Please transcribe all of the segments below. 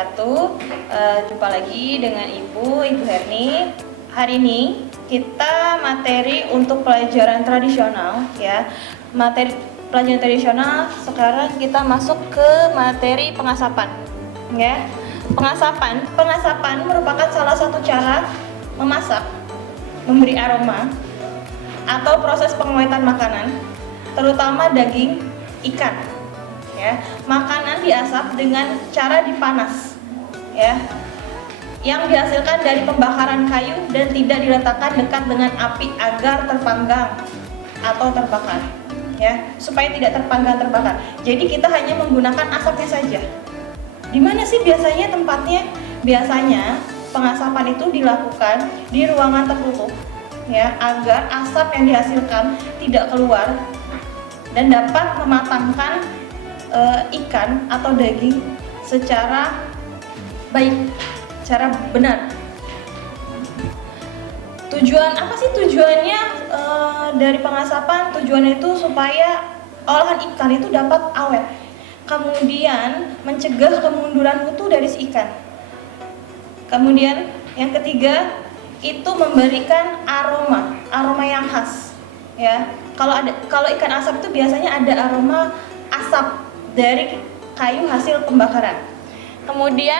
wabarakatuh. Jumpa lagi dengan Ibu Herni. Hari ini kita materi untuk pelajaran tradisional ya. Materi pelajaran tradisional, sekarang kita masuk ke materi pengasapan ya. Pengasapan merupakan salah satu cara memasak, memberi aroma atau proses pengawetan makanan, terutama daging ikan. Ya, makanan diasap dengan cara dipanas, ya, yang dihasilkan dari pembakaran kayu dan tidak diletakkan dekat dengan api agar terpanggang atau terbakar, ya, supaya tidak terpanggang terbakar. Jadi kita hanya menggunakan asapnya saja. Di mana sih biasanya tempatnya? Biasanya pengasapan itu dilakukan di ruangan tertutup, ya, agar asap yang dihasilkan tidak keluar dan dapat mematangkan ikan atau daging secara baik, secara benar. Tujuan apa sih tujuannya dari pengasapan? Tujuannya itu supaya olahan ikan itu dapat awet, kemudian mencegah kemunduran mutu dari si ikan. Kemudian yang ketiga itu memberikan aroma yang khas, ya. Kalau ikan asap itu biasanya ada aroma asap dari kayu hasil pembakaran. Kemudian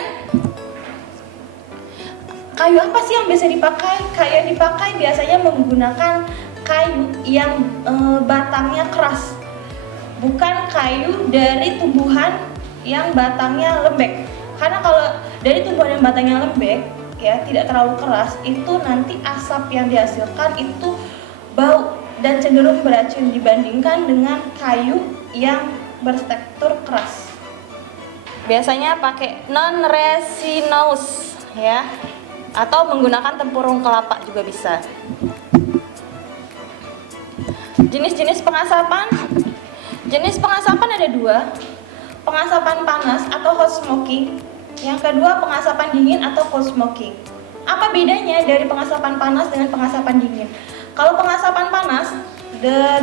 kayu apa sih yang biasa dipakai? Kayu yang dipakai biasanya menggunakan kayu yang batangnya keras, bukan kayu dari tumbuhan yang batangnya lembek. Karena kalau dari tumbuhan yang batangnya lembek, ya, tidak terlalu keras, itu nanti asap yang dihasilkan itu bau dan cenderung beracun dibandingkan dengan kayu yang bertekstur keras. Biasanya pakai non resinous, ya, atau menggunakan tempurung kelapa juga bisa. Jenis-jenis pengasapan. Jenis pengasapan ada dua. Pengasapan panas atau hot smoking. Yang kedua pengasapan dingin atau cold smoking. Apa bedanya dari pengasapan panas dengan pengasapan dingin? Kalau pengasapan panas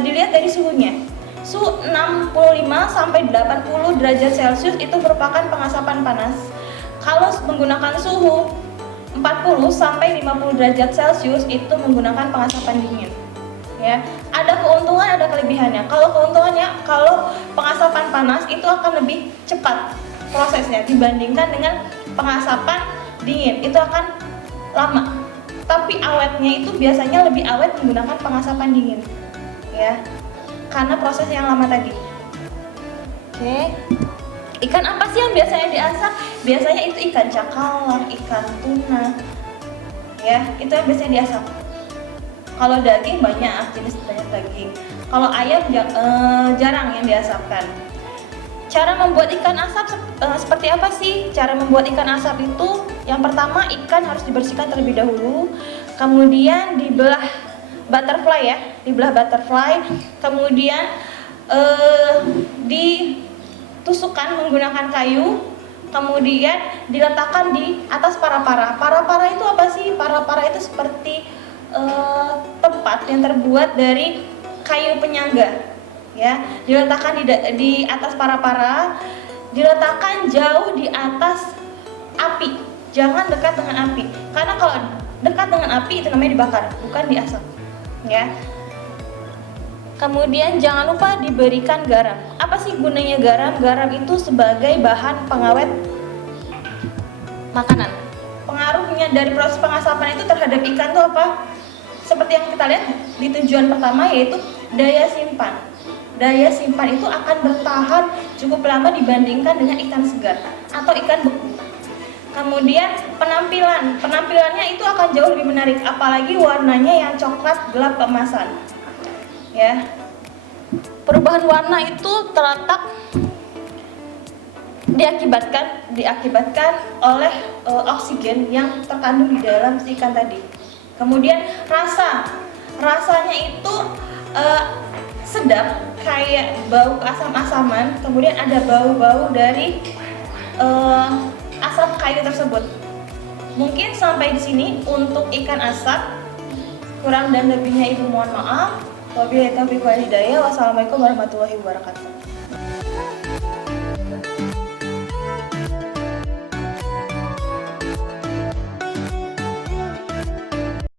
dilihat dari suhunya. Suhu 65 sampai 80 derajat Celcius itu merupakan pengasapan panas. Kalau menggunakan suhu 40 sampai 50 derajat Celcius itu menggunakan pengasapan dingin. Ya, ada keuntungan, ada kelebihannya. Kalau keuntungannya, kalau pengasapan panas itu akan lebih cepat prosesnya dibandingkan dengan pengasapan dingin. Itu akan lama. Tapi awetnya itu biasanya lebih awet menggunakan pengasapan dingin. Ya. Karena proses yang lama tadi. Oke. Ikan apa sih yang biasanya diasap? Biasanya itu ikan cakalang, ikan tuna. Ya, itu yang biasanya diasap. Kalau daging banyak daging. Kalau ayam jarang yang diasapkan. Cara membuat ikan asap seperti apa sih? Cara membuat ikan asap itu yang pertama ikan harus dibersihkan terlebih dahulu, kemudian dibelah butterfly, kemudian ditusukkan menggunakan kayu, kemudian diletakkan di atas para-para. Para-para itu apa sih? Para-para itu seperti tempat yang terbuat dari kayu penyangga, ya. Diletakkan di atas para-para, diletakkan jauh di atas api. Jangan dekat dengan api, karena kalau dekat dengan api itu namanya dibakar, bukan diasap. Ya. Kemudian jangan lupa diberikan garam. Apa sih gunanya garam? Garam itu sebagai bahan pengawet makanan. Pengaruhnya dari proses pengasapan itu terhadap ikan itu apa? Seperti yang kita lihat di tujuan pertama, yaitu daya simpan. Daya simpan itu akan bertahan cukup lama dibandingkan dengan ikan segar atau ikan beku. Kemudian penampilannya itu akan jauh lebih menarik, apalagi warnanya yang coklat gelap keemasan. Ya, perubahan warna itu terletak diakibatkan oleh oksigen yang terkandung di dalam si ikan tadi. Kemudian rasanya itu sedap, kayak bau asam-asaman. Kemudian ada bau-bau dari asap kayu tersebut. Mungkin sampai di sini untuk ikan asap. Kurang dan lebihnya Ibu mohon maaf. Wabillahi taufiq wal hidayah. Wassalamualaikum warahmatullahi wabarakatuh.